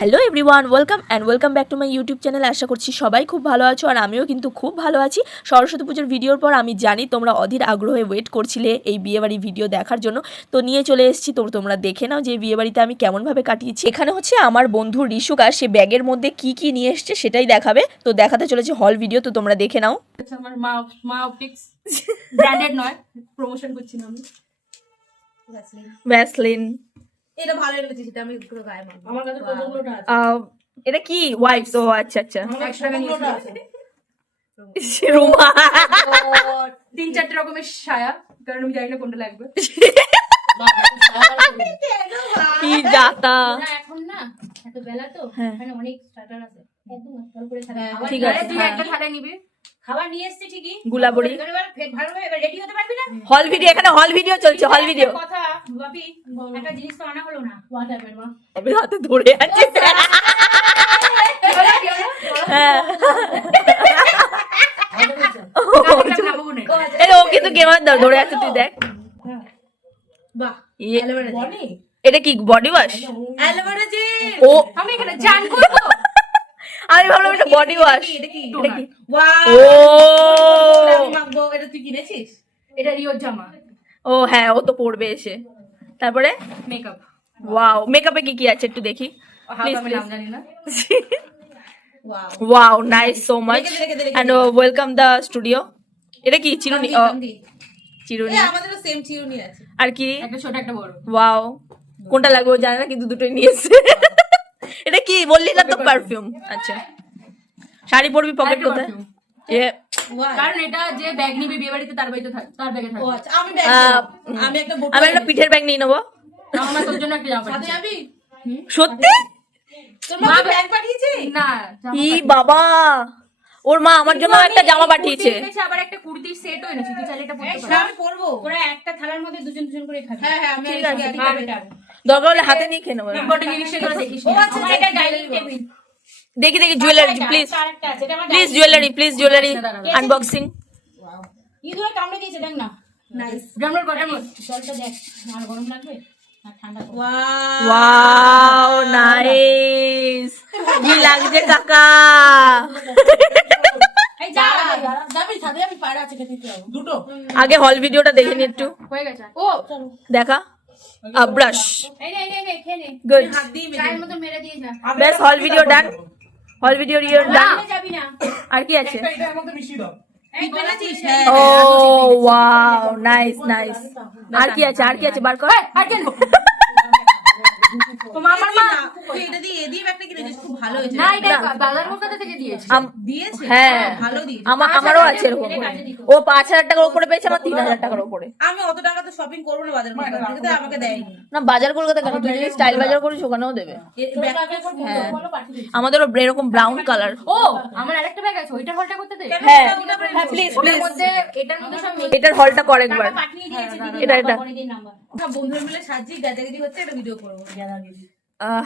Hello everyone, welcome back to my YouTube channel. আশা করছি সবাই খুব ভালো আছো, আর আমিও কিন্তু খুব ভালো আছি। সরস্বতী পুজোর ভিডিওর পর আমি জানি তোমরা অধীর আগ্রহে ওয়েট করছিলে এই বিয়েবাড়ি ভিডিও দেখার জন্য, তো নিয়ে চলে এসেছি। তো তোমরা দেখে নাও যে বিয়েবাড়িতে আমি কেমনভাবে কাটিয়েছি। এখানে হচ্ছে আমার বন্ধু ঋষুকা, সে ব্যাগের মধ্যে কি কি নিয়ে এসছে সেটাই দেখাবে। তো দেখাতে চলেছে হল ভিডিও, তো তোমরা দেখে নাও। আমার মা অপটিক্স ব্র্যান্ডেড নয়, প্রমোশন করছি না আমি। ভ্যাসলিন, এটা ভালো লেগেছে, সেটা আমি পুরো গায়ে মাখবো। আমার কাছে কতগুলোটা আছে। এটা কি ওয়াইফস? ও আচ্ছা আচ্ছা, আমার 100 টাকা নিয়েছে আছে। রুমা 3-4 রকমের সায়া, কারণ আমি জানি না কোনটা লাগবে। কি জাতা। না এখন না এত বেলা তো এখানে অনেক স্টার্টার আছে, একদম ভালো করে থাকে। ঠিক আরে আছে, তুই একটা থালা নিবি। খাবার নিয়ে এসেছি ঠিকই, গুলাবড়ি। এবার ভালোভাবে রেডি হতে পারবি না। হল ভিডিও, এখানে হল ভিডিও চলছে, হল ভিডিও। একটা কথা বাপি, একটা জিনিস তো আনা হলো না। হোয়াট হ্যাপেন মা? আমি হাতে ধরে আছি। হ্যাঁ, ও কিন্তু কেমন ধরে আছে, তুই দেখ। বাহ, ইয়ে, অ্যালোভেরা জেল। এটা কি বডি ওয়াশ? Aloe vera gel. ও, আমি এখানে জান করবো। আমি ভাবলাম এটা বডি ওয়াশ। এটা কি? এটা কি? ওয়াও, ও আমি মাখবো। এটা তুই কিনেছিস? এটা রিওর জামা, ও হ্যাঁ, ও তো পড়বে এসে। তারপরে মেকআপ। ওয়াও, মেকআপে কি কি আছে একটু দেখি। আমি নাম জানি না। Wow, wow, nice so much দেখে। And welcome the studio. এটা কি চিরুনি? কান্দি। চিরুনি। এই আমাদেরও সেম চিরুনি আছে। আর কি? একটা ছোট একটা বড়। ওয়াও, কোনটা লাগবে ও জানে না, কিন্তু দুটোই নিয়েছে। এটা কি বললি না তো? পারফিউম। আচ্ছা, শাড়ি পরবি, পকেট আরেকটা কোথায়? perfume। এ ওয়াও। কারণ এটা যে ব্যাগ নিবে বিয়ে বাড়িতে তার বাড়িতে তার ব্যাগে ও থাকবে। আচ্ছা, আমি ব্যাগ আমি একটা বোতল। আমি একটা পিঠের ব্যাগ নিয়ে নেবো। আমার তোর জন্য একটা জামা সাথে পাঠিয়েছি। যাবি? সত্যি? তোর মা ব্যাগ পাঠিয়েছে? না, জামা ই পাঠিয়েছি। বাবা, ওর মা আমার জন্য আমি একটা জামা এই পাঠিয়েছে। কুর্তি এনেছি, আবার একটা কুর্তির সেটও এনেছি, তুই চাইলে এটা পরতে সেটা পারিস। আমি পরবো। ওরা একটা থালার মধ্যে দুজন দুজন করে খাবে। হ্যাঁ হ্যাঁ, আমি ঠিক আজকে আছে, আজকে বেটার। দরকার হলে হাতে নিয়ে খেয়ে নেবো। ইম্পর্টেন্ট জিনিস সেগুলো দেখিস ও না। আচ্ছা, আমার এটা ডাইনিং টেবিল। দেখি জুয়েলারি, প্লিজ আরেকটা আছে, এটা আমার please jewellery, please jewellery unboxing. ইঁদুরে কামড়ে দিয়েছে, দেখ না। নাইস। ড্রামরোল কর, ড্রামরোল। জলটা দেখ, আর গরম লাগবে আর ঠান্ডা করবে। Wow, wow, nice. কি লাগছে কাকা? এই যা যাবি সাথে? আমি পায়রা আছে, খেতে দিতে হবে। দুটো? আগে হল ভিডিওটা দেখে নি একটু, হয়ে গেছে। ও দেখা। ব্রাশ, এই নে খেয়ে নে, গুড। হাত দিয়ে মেরে চায়ের মতো মেরে দিয়ে যা। বেশ, হল ভিডিও ডান, হল ভিডিও ডান। চলে যাবি না। আর কি আছে? এই পেয়েছিস? হ্যাঁ ও ওয়াও, নাইস নাইস। আর কি আছে? আর কি আছে? বার কর। আর কেন? তোমার আমার মা তুই এটা দিয়ে এ দিয়ে ব্যাগটা কিনেছিস, খুব ভালো হয়েছে। না, এটা দাদার কলকাতা থেকে দিয়েছে। দিয়েছে? হ্যাঁ, ভালো দিয়েছে। আমারও আছে এরকম। ও 5,000 টাকার উপরে পেয়েছে, আমার 3,000 টাকার উপরে। আমি অত টাকা তো শপিং করবো না বাজার করতে, থেকে তো আমাকে দেয়নি। না, বাজার কলকাতা কেন? তুই যদি স্টাইল বাজার করিস ওখানেও দেবে। হ্যাঁ, আমাদেরও এরকম ব্রাউন কালার। ও, আমার আরেকটা ব্যাগ আছে, ওইটার হলটা করতে দে। হ্যাঁ হ্যাঁ, প্লিজ ওটার প্লিজ, মধ্যে এটার মধ্যে সব এটার হলটা কর একবার। পাঠিয়ে দিয়েছে দিদি, এটা এটা পরে দিন নাম্বার। সব বন্ধুরা মিলে সাজি গাজাগিরি হচ্ছে, একটা ভিডিও করবো।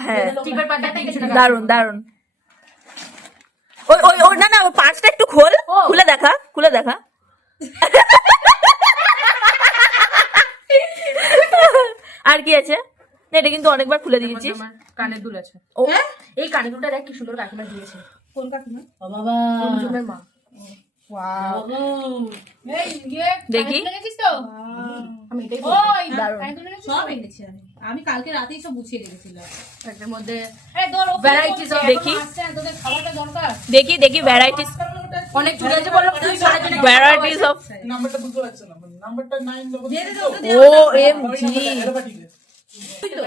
হ্যাঁ, টিপের পাতাতে কিছু টাকা। দারুন দারুন। ওই ওই ওই না না, ওই পাঁচটা একটু খোল, খুলে দেখা, খুলে দেখা। আর কি আছে? না, এটা কিন্তু অনেকবার খুলে দিয়েছিস। আমার কানের দুল আছে। ও এই কানের দুলটা দেখ কি সুন্দর কাকিমা দিয়েছে। কোন কাকিমা? বাবা রুমঝুমের মা। ওয়াও, এই ইয়ে দেখি। দেখেছিস তো? আমি এটাই ওই দারুণ। কানে তুলে নিয়েছিস সব তো? এনেছি আমি। আমি কালকে রাতেই সব গুছিয়ে রেখেছিলাম। এটার মধ্যে আরে ধর, ও Varieties of- দেখি। আসছে না, তোদের খাবারটা দরকার। দেখি দেখি, ভ্যারাইটিস, অনেক চুড়ি আছে, বললাম তুই সাহায্য না। Varieties of. নাম্বারটা বুঝতে পারছো না, নাম্বারটা 9 দেবো। দিয়ে দে, ওটা দিয়ে ও আমার- এম জি, এটা পাঠিয়ে দে। তুই তো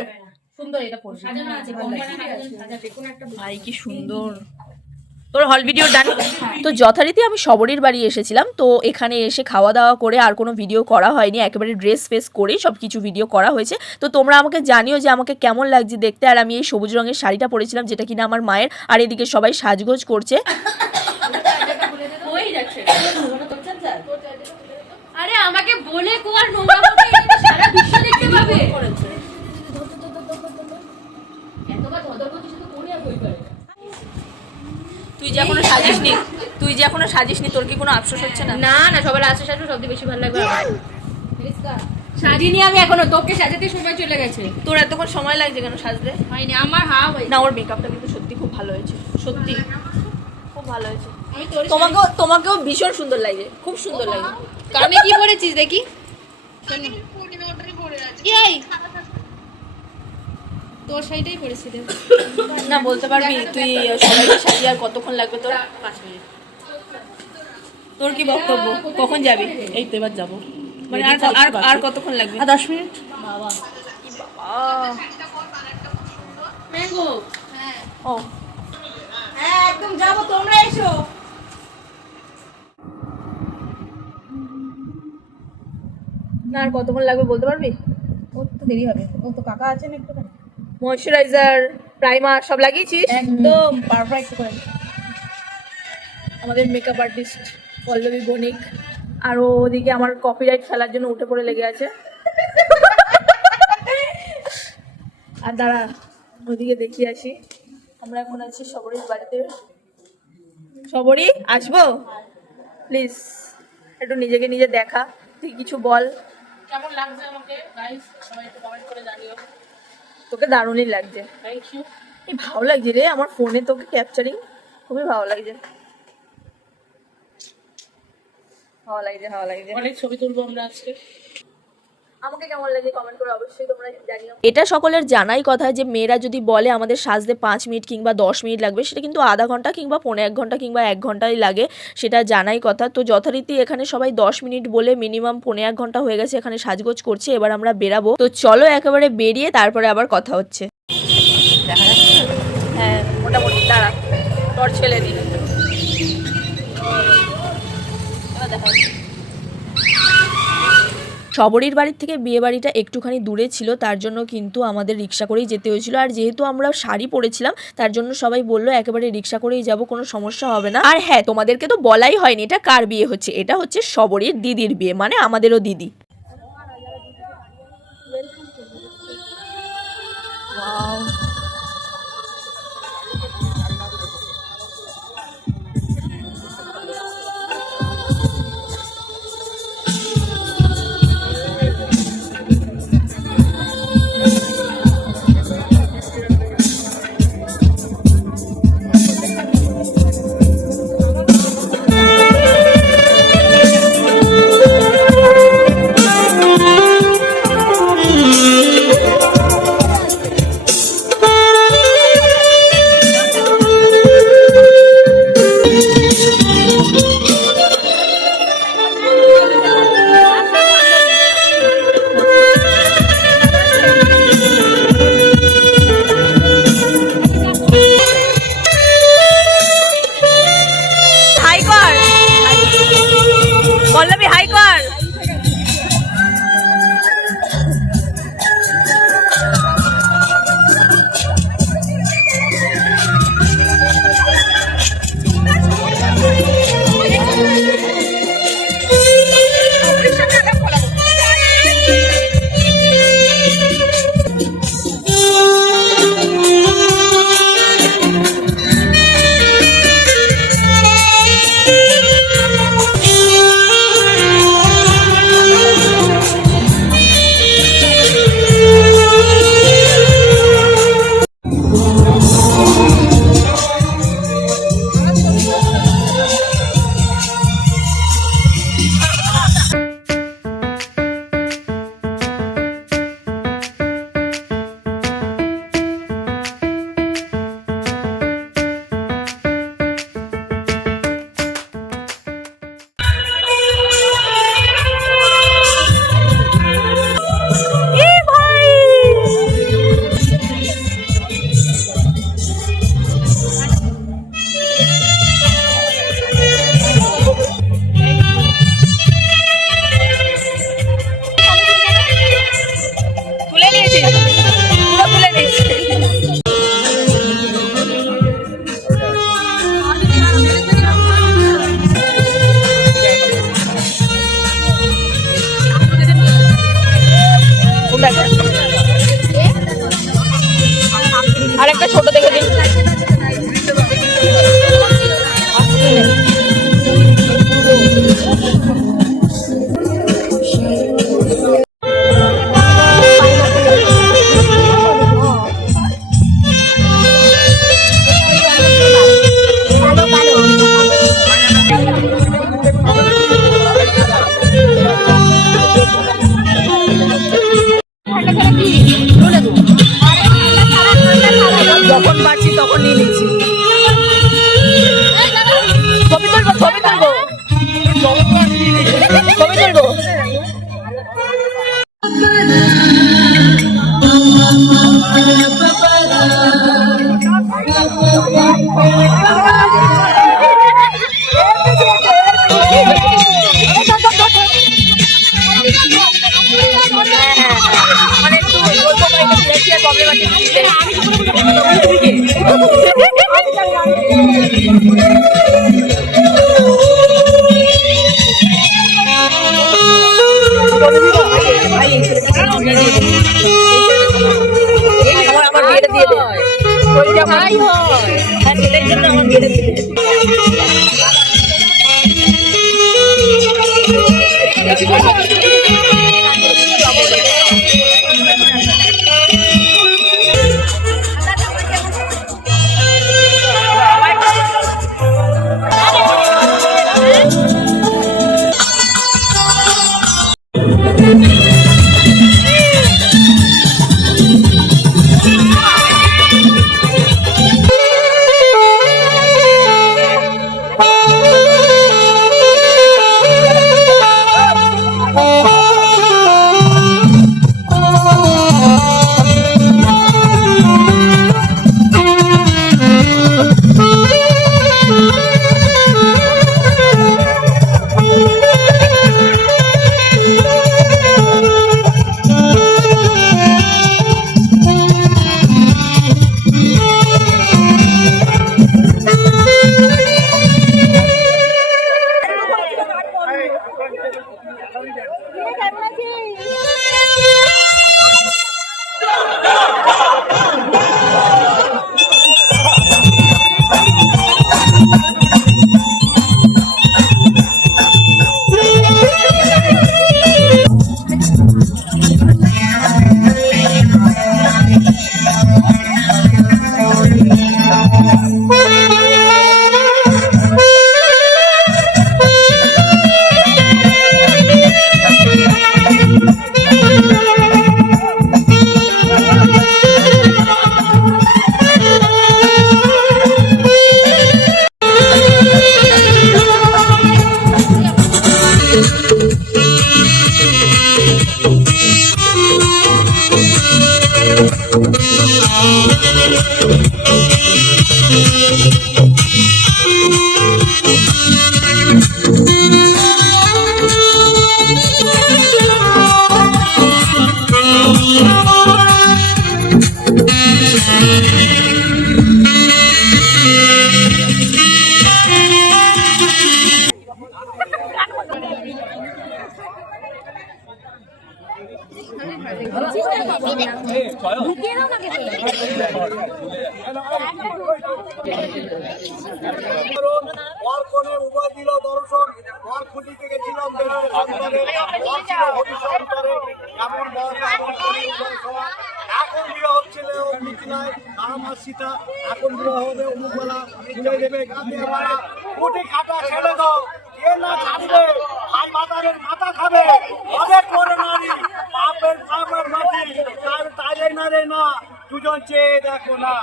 সুন্দর এটা পড়বি। সাজানো আছে, কোম্পানি সাজানো। দেখুন একটা ভাই কি সুন্দর। তোর হল ভিডিও ডান। তো যথারীতি আমি সবরীর বাড়ি এসেছিলাম, তো এখানে এসে খাওয়া দাওয়া করে আর কোনো ভিডিও করা হয়নি, একেবারে ড্রেস ফেস করে সব কিছু ভিডিও করা হয়েছে। তো তোমরা আমাকে জানিও যে আমাকে কেমন লাগছে দেখতে। আর আমি এই সবুজ রঙের শাড়িটা পরেছিলাম, যেটা কিনা আমার মায়ের, আর এদিকে সবাই সাজগোজ করছে। ওই যাচ্ছে। আরে আমাকে বলে কোয়ার নোংরা মতো এটা সারা বিশ্ব দেখতে পাবে। এতবার ধদর করছিস তো কোন আর বই করে। তুই যে এখনো সাজিসনি, তোর কি কোনো আফসোস হচ্ছে না? না না, সবার আসে সাথে সবচেয়ে বেশি ভালো লাগবে আমার। প্লিজ সাজিনি আমি এখনো, তোকে সাজাতে সময় চলে গেছে। তোর এতক্ষণ সময় লাগছে কেন সাজতে? হয়নি আমার হাফ হয়েছে। না, ওর মেকআপটা কিন্তু সত্যি খুব ভালো হয়েছে, সত্যি খুব ভালো হয়েছে। আমি তোর তোমাকেও ভীষণ সুন্দর লাগছে, খুব সুন্দর লাগছে। কানে কি পরেছিস দেখি? এই তোর শাড়িটাই পরেছি দেখ। না বলতে পারবি তুই সবাইকে সাজিয়ে আর কতক্ষণ লাগবে তোর? 5 মিনিট। তোর কি বক্তব্য, কখন যাবি? এই তো এবার যাবো, মানে আর কতক্ষণ লাগবে? 10 মিনিট। ম্যাঙ্গো ও হ্যাঁ একদম যাবো, তোমরা এসো। না আর কতক্ষণ লাগবে বলতে পারবি? ও তো দেরি হবে, ও তো কাকা আছেন একটু। ময়শ্চারাইজার, প্রাইমার সব লাগিয়েছিস? একদম পারফেক্ট করে। আমাদের মেকআপ আর্টিস্ট পল্লবী বণিক, আর ও ওদিকে আমার কপিরাইট ফেলার জন্য উঠে পড়ে লেগে আছে। আর দাঁড়া ওদিকে দেখিয়ে আসি। আমরা এখন আছি সবরীর বাড়িতে। সবরী আসবো প্লিজ, একটু নিজেকে নিজে দেখা, তুই কিছু বল। কেমন লাগছে আমাকে গাইস, সবাই একটু কমেন্ট করে জানিও। তোকে দারুণই লাগছে। Thank you. এই ভালো লাগছে রে, আমার ফোনে তোকে ক্যাপচারিং খুবই ভালো লাগছে, ভালো লাগছে, ভালো লাগছে। অনেক ছবি তুলবো আমরা আজকে। আমাকে কেমন লাগে কমেন্ট করে অবশ্যই তোমরা জানিও। এটা সকলের জানাই কথা যে মেয়েরা যদি বলে আমাদের সাজতে 5 মিনিট কিংবা 10 মিনিট লাগবে, সেটা কিন্তু আধা ঘন্টা কিংবা 1.5 ঘন্টা কিংবা 1 ঘন্টাই লাগে, সেটা জানাই কথা। তো যথারীতি এখানে সবাই 10 মিনিট বলে মিনিমাম 1.5 ঘন্টা হয়ে গেছে এখানে সাজগোজ করছে। এবার আমরা বেরাবো, তো চলো একেবারে বেরিয়ে তারপরে আবার কথা হচ্ছে। দেখা যাচ্ছে? হ্যাঁ মোটামুটি। দাঁড়া টর্চ ফেলে দিল, দেখা যাচ্ছে। সবরীর বাড়ির থেকে বিয়ে বাড়িটা একটুখানি দূরে ছিল, তার জন্য কিন্তু আমাদের রিক্সা করেই যেতে হয়েছিল। আর যেহেতু আমরা শাড়ি পরেছিলাম তার জন্য সবাই বললো একেবারে রিক্সা করেই যাব, কোনো সমস্যা হবে না। আর হ্যাঁ, তোমাদেরকে তো বলাই হয়নি এটা কার বিয়ে হচ্ছে। এটা হচ্ছে সবরীর দিদির বিয়ে, মানে আমাদেরও দিদি। কবে চলবো? আমার বিয়েটা দিয়ে দে। হ্যাঁ সেটাই জন্য আমার বিয়েটা দিয়ে দে। অর্পণে উভয় দিল দর্শন ঘর খুঁটিতে গেছিলাম এমন এখন বিয়ে হচ্ছিল মিথিলায় আমার সীতা এখন বিয়ে হবে অমুকবেলা মিলে দেবে গাঁদে মারা কোটি খাটা ছেড়ে দাও কে না ছাড়বে আর মাতারের মাথা খাবে অনেক করে নারী বাপের বাপের মাটি তাই না রে না দুজন চেয়ে দেখো না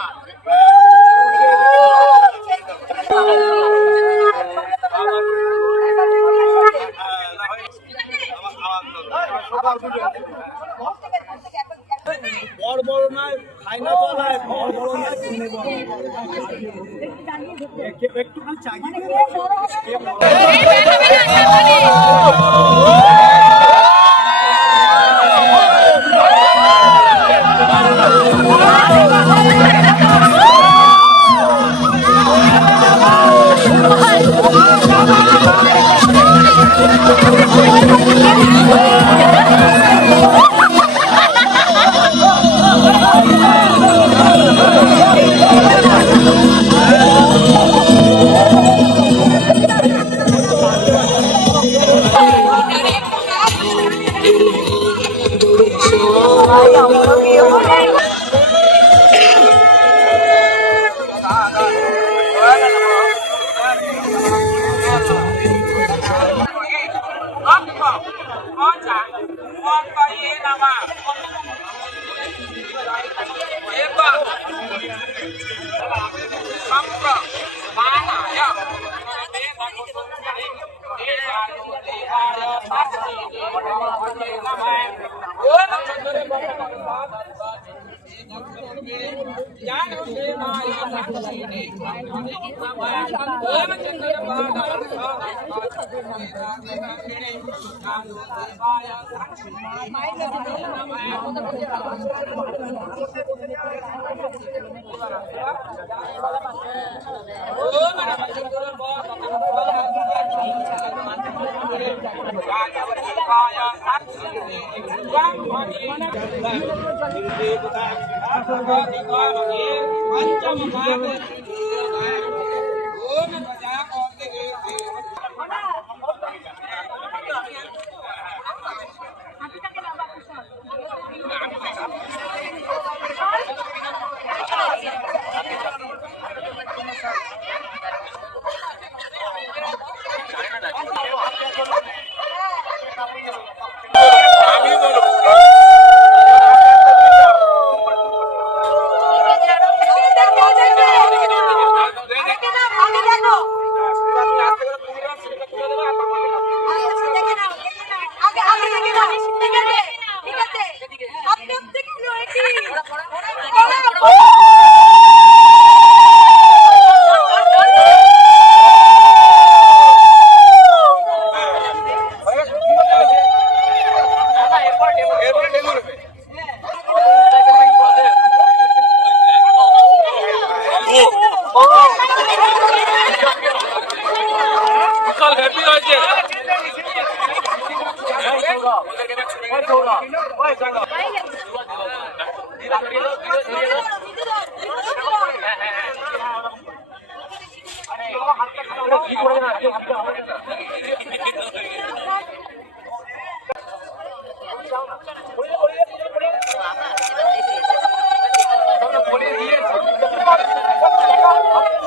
বড় বড় নয় খাইনা তো নয় বড় বড় নয় একটু চাগিয়ে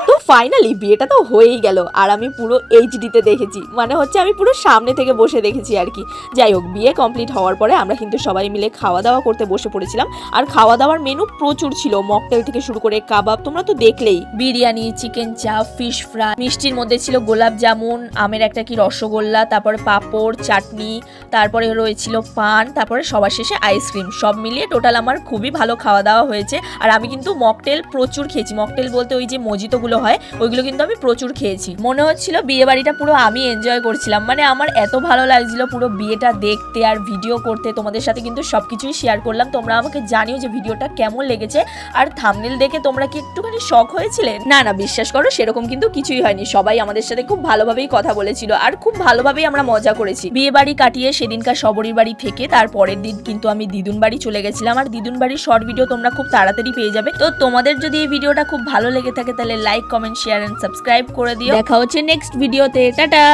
তো ফাইনালি বিয়েটা তো হয়েই গেল, আর আমি পুরো এইচডিতে দেখেছি, মানে হচ্ছে আমি পুরো সামনে থেকে বসে দেখেছি আর কি। যাই হোক, বিয়ে কমপ্লিট হওয়ার পরে আমরা কিন্তু সবাই মিলে খাওয়া দাওয়া করতে বসে পড়েছিলাম। আর খাওয়া দাওয়ার মেনু প্রচুর ছিল, মকটেল থেকে শুরু করে কাবাব, তোমরা তো দেখলেই, বিরিয়ানি, চিকেন চাপ, ফিশ ফ্রাই, মিষ্টির মধ্যে ছিল গোলাপ জামুন, আমের একটা কি রসগোল্লা, তারপরে পাঁপড়, চাটনি, তারপরে রয়েছিল পান, তারপরে সবার শেষে আইসক্রিম। সব মিলিয়ে টোটাল আমার খুবই ভালো খাওয়া দাওয়া হয়েছে। আর আমি কিন্তু মকটেল প্রচুর খেয়েছি, মকটেল বলতে ওই যে মজিতোগুলো হয় ওইগুলো কিন্তু আমি প্রচুর খেয়েছি। মনে হচ্ছিল বিয়ে বাড়িটা পুরো আমি এনজয় করছিলাম, মানে আমার এত ভালো লাগছিল পুরো বিয়েটা দেখতে আর ভিডিও করতে। তোমাদের সাথে কিন্তু সবকিছুই শেয়ার করলাম, তোমরা আমাকে জানিও যে ভিডিওটা কেমন লেগেছে। আর থাম্বনেল দেখে তোমরা কি একটুখানি শক হয়েছিলে? না না, বিশ্বাস করো সেরকম কিন্তু কিছুই হয়নি, সবাই আমাদের সাথে খুব ভালোভাবেই কথা বলেছিল আর খুব ভালোভাবেই আমরা মজা করেছি। বিয়ে বাড়ি কাটিয়ে সেদিনকার শবরীর বাড়ি থেকে তারপরের দিন কিন্তু আমি দিদুন বাড়ি চলে গেছিলাম। আর দিদুন বাড়ির শর্ট ভিডিও তোমরা খুব তাড়াতাড়ি পেয়ে যাবে। তো তোমাদের যদি এই ভিডিওটা খুব ভালো লেগে থাকে তাহলে like, comment, share and subscribe করে দিও। দেখা হচ্ছে নেক্সট ভিডিওতে, টাটা।